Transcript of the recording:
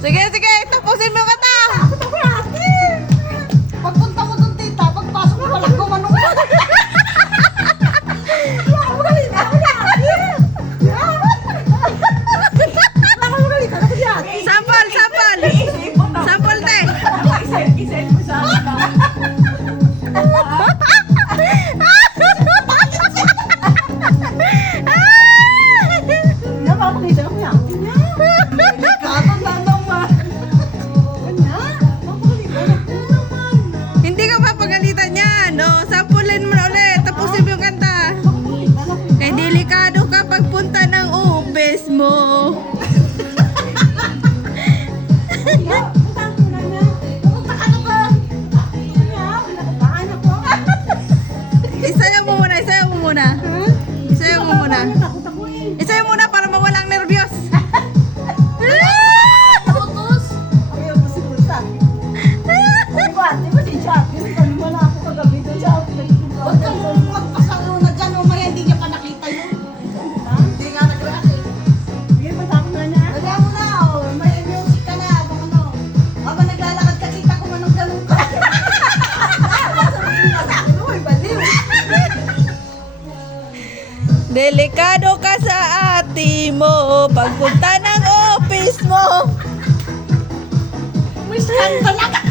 Sige, sige, tapusin mo yung kata. Pagpunta mo dun, tita, pagpasok mo pala gumanong ka. Sampol, sampol. Sampol, te. Isel mo sa Napapakita ko yan. Delikado na naman. Hindi ka papagalitan yan. No, sampulin mo na ulit. Tapusin mo yung kanta. Kaya delikado ka pagpunta ng office mo. Isayaw mo muna, isayaw mo muna. Isayaw mo muna. Isayaw muna para mawalang nervyos. Tutos. Ayaw mo si Bulsa. Di ba si Jack? Wala ako kagabi doon sa huwag kang magpasalo na dyan o maya hindi niya pa nakita yun. Hindi nga nag-react eh. Sige, pasako na niya. Lagyan mo na o. May music ka na. Kung ano. Habang naglalakad ka, kita kung anong ganun ka. Basta magkita sa akin. Uy, baliw. Delikado ka sa ate mo pagpunta ng office mo. May stand talaga.